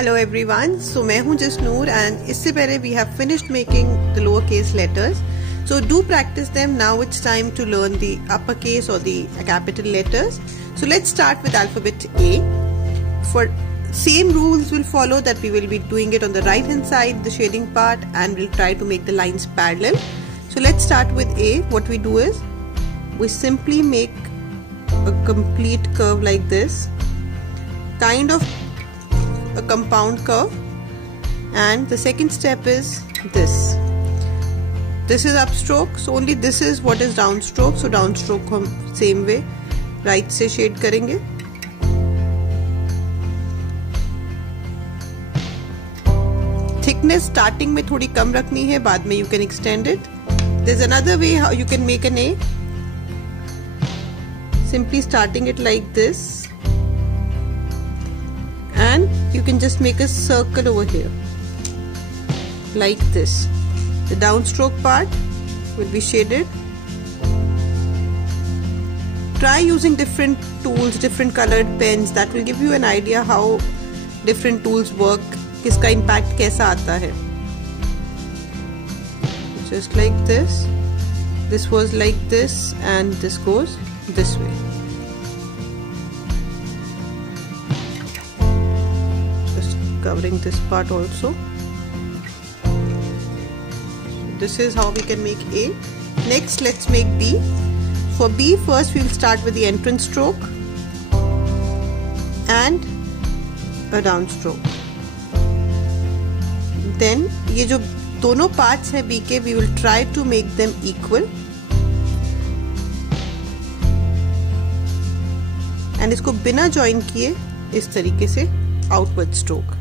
Hello everyone, so मैं हूँ Jasnoor and इससे पहले we have finished making the lowercase letters. So do practice them. Now it's time to learn the uppercase or the capital letters. So let's start with alphabet A. For same rules will follow, that we will be doing it on the right hand side, the shading part, and we'll try to make the lines parallel. So let's start with A. What we do is we simply make a complete curve like this, kind of a compound curve, and the second step is this. This is upstroke, so only this is what is downstroke. So downstroke को हम same way right से shade करेंगे. Thickness starting में थोड़ी कम रखनी है, बाद में you can extend it. There's another way how you can make an A. Simply starting it like this, and you can just make a circle over here like this. The downstroke part will be shaded. Try using different tools, different colored pens. That will give you an idea how different tools work, किसका impact कैसा आता है. Just like this. This was like this, and this goes this way. Just covering this part also. This is how we can make A. Next, let's make B. For B, first we will start with the entrance stroke and a downstroke. Then ये जो दोनों parts हैं B के, we will try to make them equal. And इसको बिना join किए इस तरीके से outward stroke.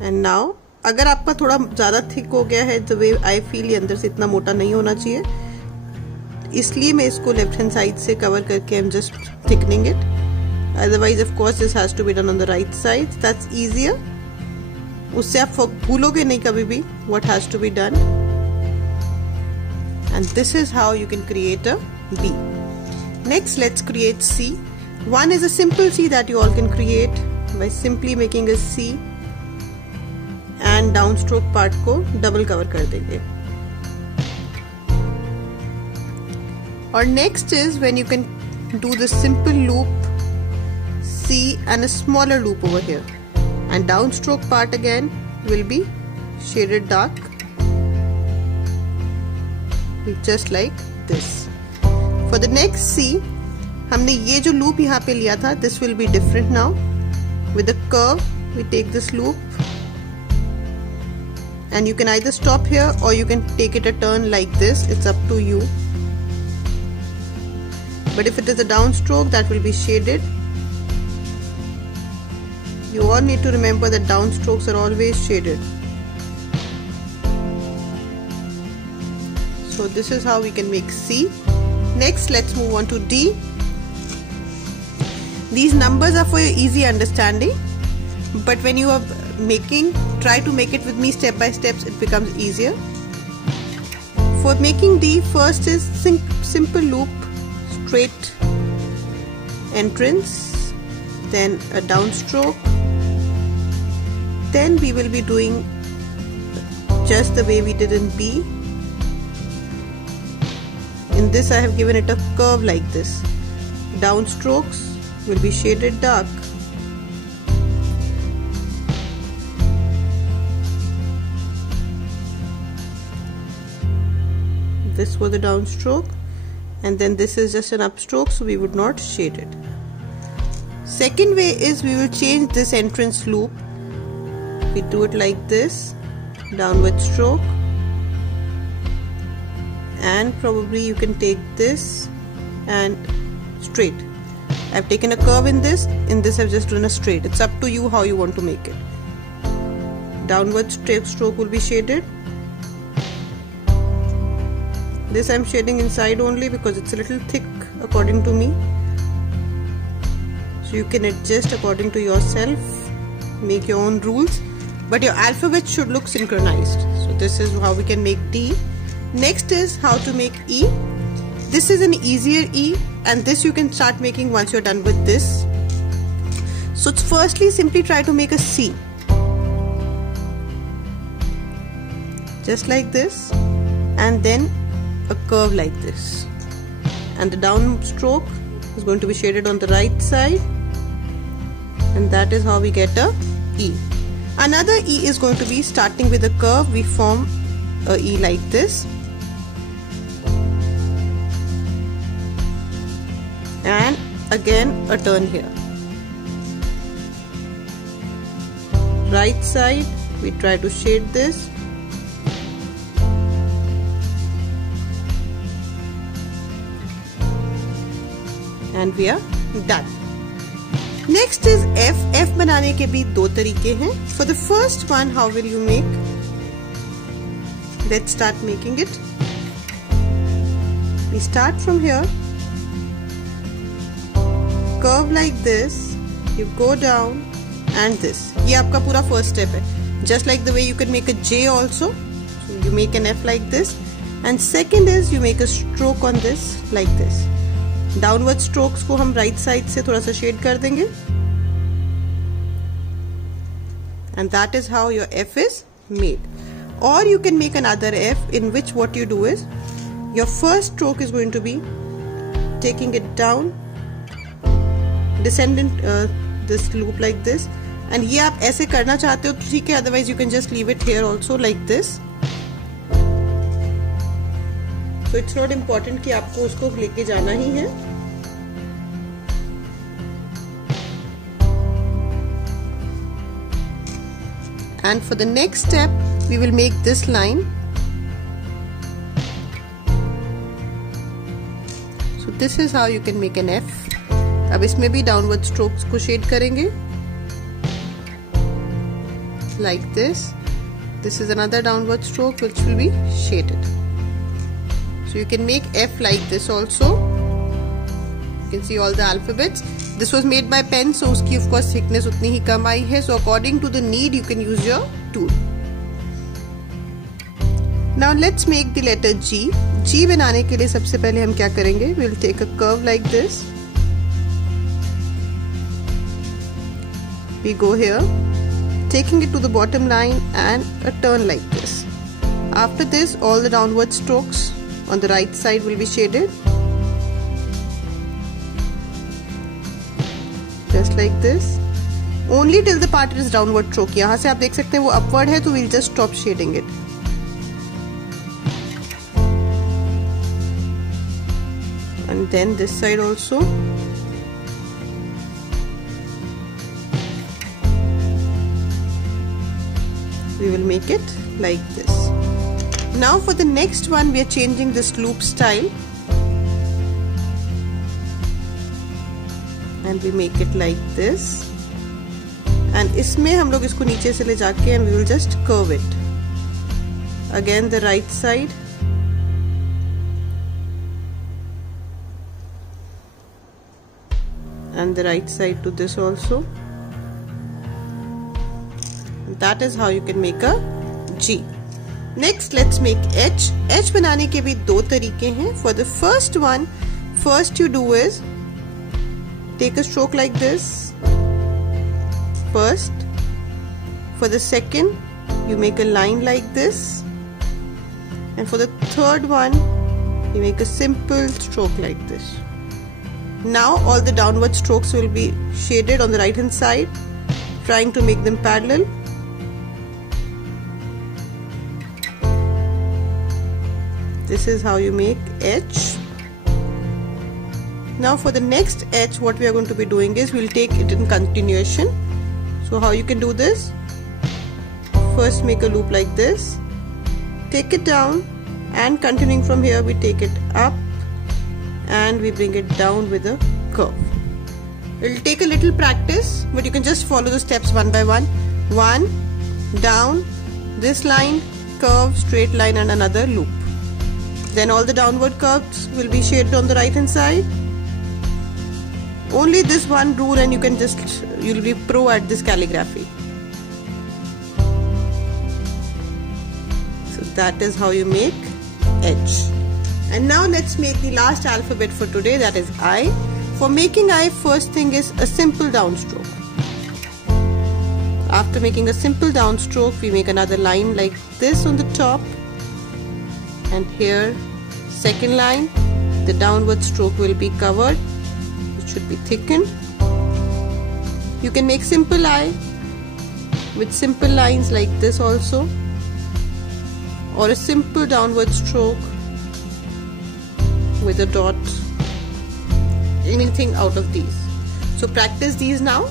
And now अगर आपका थोड़ा ज़्यादा थिक हो गया है, the way I feel, ये अंदर से इतना मोटा नहीं होना चाहिए, इसलिए मैं इसको लेफ्ट हैंड साइड से कवर करके I'm just thickening it. Otherwise of course this has to be done on the right side. That's easier. उससे आप भूलोगे नहीं कभी भी what has to be done. And this is how you can create a B. Next, let's create C. One is a simple C that you all can create by simply making a C and downstroke part को double cover कर देंगे. और next is when you can do the simple loop C and a smaller loop over here, and downstroke part again will be shaded dark, just like this. For the next C, हमने ये जो loop यहाँ पे लिया था, this will be different now. With the curve, we take this loop, and you can either stop here or you can take it a turn like this. It's up to you. But if it is a downstroke, that will be shaded. You all need to remember that downstrokes are always shaded. So this is how we can make C. Next, let's move on to D. These numbers are for your easy understanding, but when you are making, try to make it with me step by steps, it becomes easier. For making D, first is simple loop, straight entrance, then a downstroke, then we will be doing just the way we did in B. In this I have given it a curve like this. Downstrokes will be shaded dark. This was the downstroke, and then this is just an upstroke, so we would not shade it. Second way is we will change this entrance loop. We do it like this, downward stroke, and probably you can take this and straight. I've taken a curve in this I've just done a straight. It's up to you how you want to make it. Downward stroke will be shaded. This I'm shading inside only because it's a little thick according to me. So you can adjust according to yourself, make your own rules, but your alphabet should look synchronized. So this is how we can make D. Next is how to make E. This is an easier E, and this you can start making once you're done with this. So firstly, simply try to make a C. Just like this, and then a curve like this. And the down stroke is going to be shaded on the right side, and that is how we get a E. Another E is going to be starting with a curve. We form a E like this, and again a turn here. Right side, we try to shade this, and we are done. Next is F. F बनाने के भी दो तरीके हैं. For the first one, how will you make? Let's start making it. We start from here, curve like this, you go down, and this. ये आपका पूरा first step है. Just like the way you can make a J also. So you make an F like this, and second is you make a stroke on this like this. Downward strokes को हम right side से थोड़ा सा shade कर देंगे, and that is how your F is made. Or you can make another F, in which what you do is your first stroke is going to be taking it down, descendant this loop like this, and ये आप ऐसे करना चाहते हो तो ठीक है, otherwise you can just leave it here also like this. So it's not important कि आपको उसको लेके जाना ही है. And for the next step, we will make this line. So this is how you can make an F. अब इसमें भी downward strokes को shade करेंगे. Like this. This is another downward stroke which will be shaded. So you can make F like this also. You can see all the alphabets. This was made by pen, so उसकी of course thickness उतनी ही कम आई है. So according to the need, you can use your tool. Now let's make the letter G. G बनाने के लिए सबसे पहले हम क्या करेंगे? We'll take a curve like this. We go here, taking it to the bottom line and a turn like this. After this, all the downward strokes on the right side will be shaded, just like this. Only till the part is downward stroke. यहाँ से आप देख सकते हैं वो upward है, तो we'll just stop shading it. And then this side also. We will make it like this. Now for the next one, we are changing this loop style, and we make it like this. And इसमें हम लोग इसको नीचे से ले जाके and we will just curve it. Again the right side. And the right side to this also. That is how you can make a G. Next, let's make H. H बनाने के भी दो तरीके हैं. For the first one, first you do is take a stroke like this first. For the second, you make a line like this, and for the third one, you make a simple stroke like this. Now all the downward strokes will be shaded on the right hand side, trying to make them parallel. This is how you make H. Now for the next H, what we are going to be doing is we'll take it in continuation. So how you can do this? First make a loop like this, take it down, and continuing from here we take it up and we bring it down with a curve. It will take a little practice, but you can just follow the steps one by one. One, down, this line, curve, straight line, and another loop. Then all the downward curves will be shaded on the right hand side. Only this one rule and you'll be pro at this calligraphy. So that is how you make H. And now let's make the last alphabet for today, that is I. For making I, first thing is a simple downstroke. After making a simple downstroke, we make another line like this on the top, and here second line, the downward stroke will be covered. It should be thickened. You can make simple eye with simple lines like this also, or a simple downward stroke with a dot, anything out of these. So practice these now.